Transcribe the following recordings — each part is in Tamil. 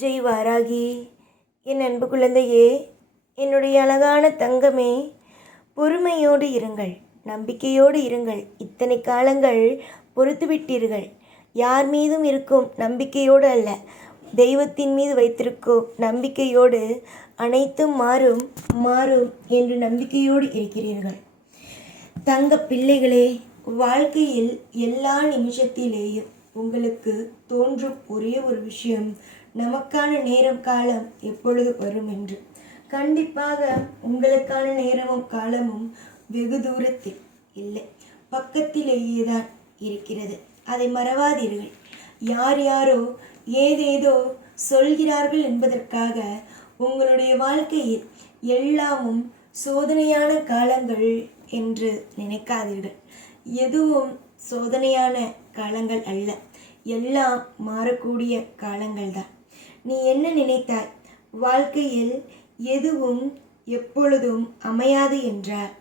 ஜெய் வாராகி என் அன்பு குழந்தையே என்னுடைய அழகான தங்கமே பொறுமையோடு இருங்கள் நம்பிக்கையோடு இருங்கள் இத்தனை காலங்கள் பொறுத்து விட்டீர்கள். யார் மீதும் இருக்கும் நம்பிக்கையோடு அல்ல தெய்வத்தின் மீது வைத்திருக்கும் நம்பிக்கையோடு அனைத்தும் மாறும் மாறும் என்று நம்பிக்கையோடு இருக்கிறீர்கள். தங்க பிள்ளைகளே வாழ்க்கையில் எல்லா நிமிஷத்திலேயும் உங்களுக்கு தோன்றும் ஒரே ஒரு விஷயம் நமக்கான நேரம் காலம் எப்பொழுது வரும் என்று. கண்டிப்பாக உங்களுக்கான நேரமும் காலமும் வெகு தூரத்தில் இல்லை. பக்கத்திலேயே தான் இருக்கிறது. அதை மறவாதீர்கள். யார் யாரோ ஏதேதோ சொல்கிறார்கள் என்பதற்காக உங்களுடைய வாழ்க்கையில் எல்லாமும் சோதனையான காலங்கள் என்று நினைக்காதீர்கள். எதுவும் சோதனையான காலங்கள் அல்ல. எல்லாம் மாறக்கூடிய காலங்கள் தான் நீ என்ன நினைத்தாய்? வாழ்க்கையில் எதுவும் எப்பொழுதும் அமையாது என்றார்.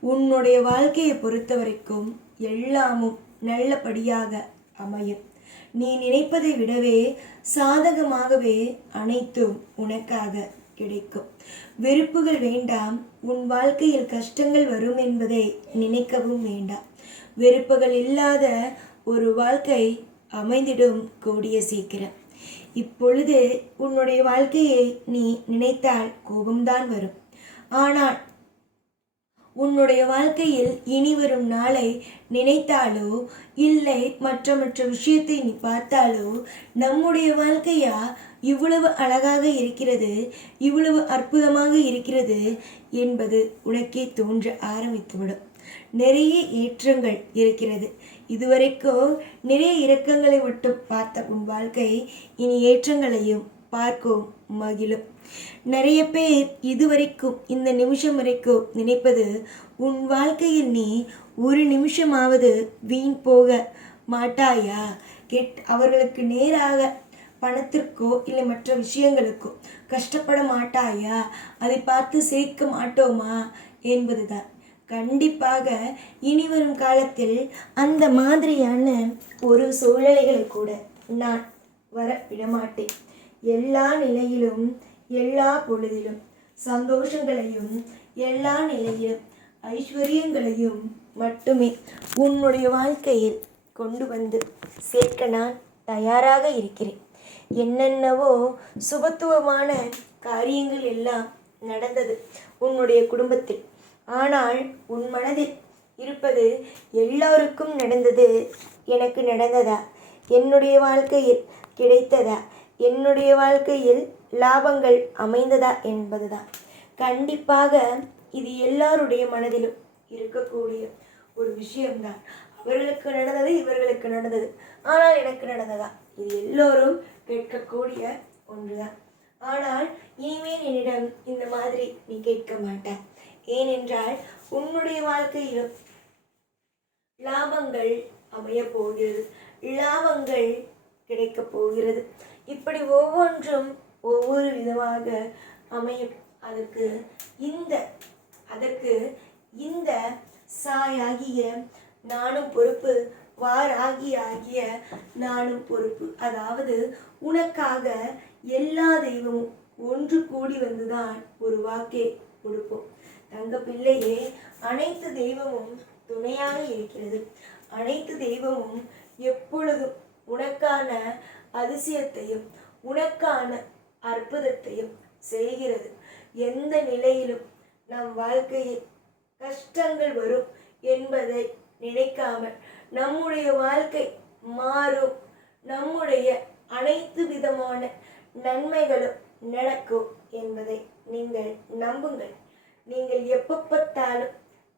உன்னுடைய வாழ்க்கையை பொறுத்த வரைக்கும் எல்லாமும் நல்லபடியாக அமையும். நீ நினைப்பதை விடவே சாதகமாகவே அனைத்தும் உனக்காக கிடைக்கும். வெறுப்புகள் வேண்டாம். உன் வாழ்க்கையில் கஷ்டங்கள் வரும் என்பதை நினைக்கவும் வேண்டாம். வெறுப்புகள் இல்லாத ஒரு வாழ்க்கை அமைந்திடும் கூடிய சீக்கிரம். இப்பொழுது உன்னுடைய வாழ்க்கையை நீ நினைத்தால் கோபம்தான் வரும். ஆனால் உன்னுடைய வாழ்க்கையில் இனி வரும் நாளை நினைத்தாலோ இல்லை மற்ற மற்ற விஷயத்தை நீ பார்த்தாலோ நம்முடைய வாழ்க்கையா இவ்வளவு அழகாக இருக்கிறது இவ்வளவு அற்புதமாக இருக்கிறது என்பது உனக்கே தோன்ற ஆரம்பித்துவிடும். நிறைய ஏற்றங்கள் இருக்கிறது. இதுவரைக்கும் நிறைய இரக்கங்களை விட்டு பார்த்த உன் வாழ்க்கை இனி ஏற்றங்களையும் பார்க்கும் மகிழும். நிறைய பேர் இதுவரைக்கும் இந்த நிமிஷம் வரைக்கும் நினைப்பது உன் வாழ்க்கையில் நீ ஒரு நிமிஷமாவது வீண் போக மாட்டாயா? கெட் அவர்களுக்கு நேராக பணத்திற்கோ இல்லை மற்ற விஷயங்களுக்கோ கஷ்டப்பட மாட்டாயா? அதை பார்த்து சேர்க்க மாட்டோமா? என்பதுதான். கண்டிப்பாக இனி வரும் காலத்தில் அந்த மாதிரியான ஒரு சூழ்நிலைகளை கூட நான் வர விடமாட்டேன். எல்லா நிலையிலும் எல்லா பொழுதிலும் சந்தோஷங்களையும் எல்லா நிலையிலும் ஐஸ்வர்யங்களையும் மட்டுமே உன்னுடைய வாழ்க்கையில் கொண்டு வந்து சேர்க்க நான் தயாராக இருக்கிறேன். என்னென்னவோ சுபத்துவமான காரியங்கள் எல்லாம் நடந்தது உன்னுடைய குடும்பத்தில். ஆனால் உன் மனதில் இருப்பது எல்லோருக்கும் நடந்தது எனக்கு நடந்ததா? என்னுடைய வாழ்க்கையில் கிடைத்ததா? என்னுடைய வாழ்க்கையில் லாபங்கள் அமைந்ததா என்பதுதான் கண்டிப்பாக இது எல்லாருடைய மனதிலும் இருக்கக்கூடிய ஒரு விஷயம்தான். அவர்களுக்கு நடந்தது இவர்களுக்கு நடந்தது. ஆனால் எனக்கு நடந்ததா? இது எல்லோரும் கேட்கக்கூடிய ஒன்றுதான். ஆனால் இனிமேல் என்னிடம் இந்த மாதிரி நீ கேட்க மாட்டேன் ஏனென்றால் உன்னுடைய வாழ்க்கையிலும் லாபங்கள் அமையப் போகிறது. லாபங்கள் கிடைக்கப் போகிறது. இப்படி ஒவ்வொன்றும் ஒவ்வொரு விதமாக அமையும். அதற்கு இந்த அதற்கு இந்த சாயாகிய நானும் பொறுப்பு வாராகி ஆகிய நானும் பொறுப்பு. அதாவது உனக்காக எல்லா தெய்வமும் ஒன்று கூடி வந்துதான் ஒரு வாக்கே கொடுப்போம். தங்க பிள்ளையே அனைத்து தெய்வமும் துணையாக இருக்கிறது. அனைத்து தெய்வமும் எப்பொழுதும் உனக்கான அதிசயத்தையும் உனக்கான அற்புதத்தையும் செய்கிறது. எந்த நிலையிலும் நம் வாழ்க்கையில் கஷ்டங்கள் வரும் என்பதை நினைக்காமல் நம்முடைய வாழ்க்கை மாறும். நம்முடைய அனைத்து விதமான நன்மைகளும் நடக்கும் என்பதை நீங்கள் நம்புங்கள். நீங்கள் எப்போ பார்த்தாலும்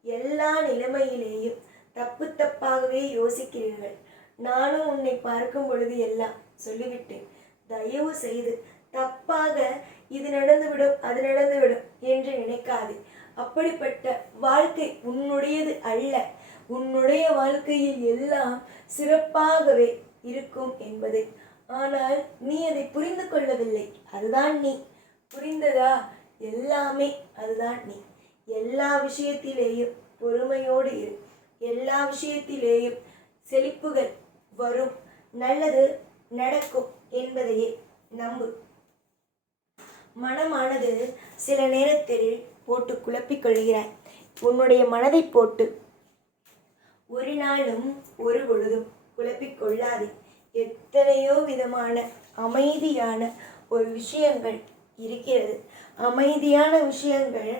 எல்லா நிலைமையிலேயும் தப்பு தப்பாகவே யோசிக்கிறீர்கள். நானும் உன்னை பார்க்கும் பொழுது எல்லாம் சொல்லிவிட்டேன். தயவு செய்து தப்பாக இது நடந்துவிடும் அது நடந்துவிடும் என்று நினைக்காதே. அப்படிப்பட்ட வாழ்க்கை உன்னுடையது அல்ல. உன்னுடைய வாழ்க்கையில் எல்லாம் சிறப்பாகவே இருக்கும் என்பதை. ஆனால் நீ அதை புரிந்து கொள்ளவில்லை. அதுதான் நீ. புரிந்ததா? எல்லாமே அதுதான் நீ. எல்லா விஷயத்திலேயும் பொறுமையோடு இரு. எல்லா விஷயத்திலேயும் செழிப்புகள் வரும். நல்லது நடக்கும் என்பதையே நம்பு. மனமானது சில நேரத்தில் போட்டு குழப்பிக் கொள்கிறாய் உன்னுடைய மனதை போட்டு. ஒரு நாளும் ஒரு பொழுதும் குழப்பிக் கொள்ளாதே. எத்தனையோ விதமான அமைதியான ஒரு விஷயங்கள் இருக்கிறது. அமைதியான விஷயங்கள்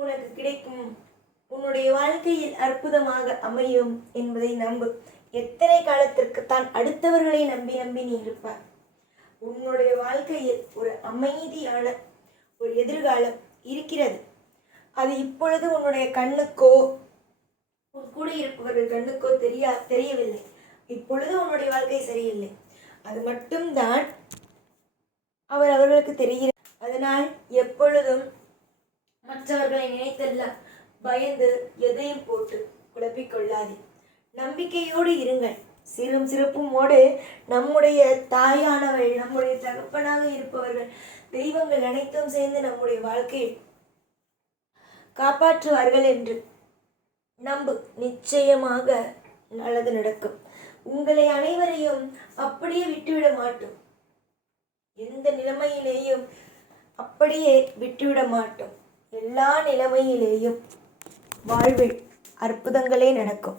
உனக்கு கிடைக்கும். உன்னுடைய வாழ்க்கையில் அற்புதமாக அமையும் என்பதை நம்பு. எத்தனை காலத்திற்கு தான் அடுத்தவர்களை நம்பி நம்பி நீ இருப்பார் உன்னுடைய வாழ்க்கையில் ஒரு அமைதியான ஒரு எதிர்காலம் இருக்கிறது. அது இப்பொழுது உன்னுடைய கண்ணுக்கோ உன் கூட இருப்பவர்கள் கண்ணுக்கோ தெரியா தெரியவில்லை. இப்பொழுது உன்னுடைய வாழ்க்கை சரியில்லை. அது மட்டும்தான் அவர் அவர்களுக்கு தெரிகிறார் அதனால் எப்பொழுதும் மற்றவர்களை நினைத்தெல்லாம் பயந்து எதையும் போட்டு குழப்பிக் கொள்ளாதே நம்பிக்கையோடு இருங்கள். சிறும் சிறப்புமோடு நம்முடைய தாயானவள் நம்முடைய தகப்பனாக இருப்பவர்கள் தெய்வங்கள் அனைத்தும் சேர்ந்து நம்முடைய வாழ்க்கையை காப்பாற்றுவார்கள் என்று நம்பு. நிச்சயமாக நல்லது நடக்கும். உங்களை அனைவரையும் அப்படியே விட்டுவிட மாட்டோம். எந்த நிலைமையிலேயும் அப்படியே விட்டுவிட மாட்டோம். எல்லா நிலைமையிலேயும் வாழ்வில் அற்புதங்களே நடக்கும்.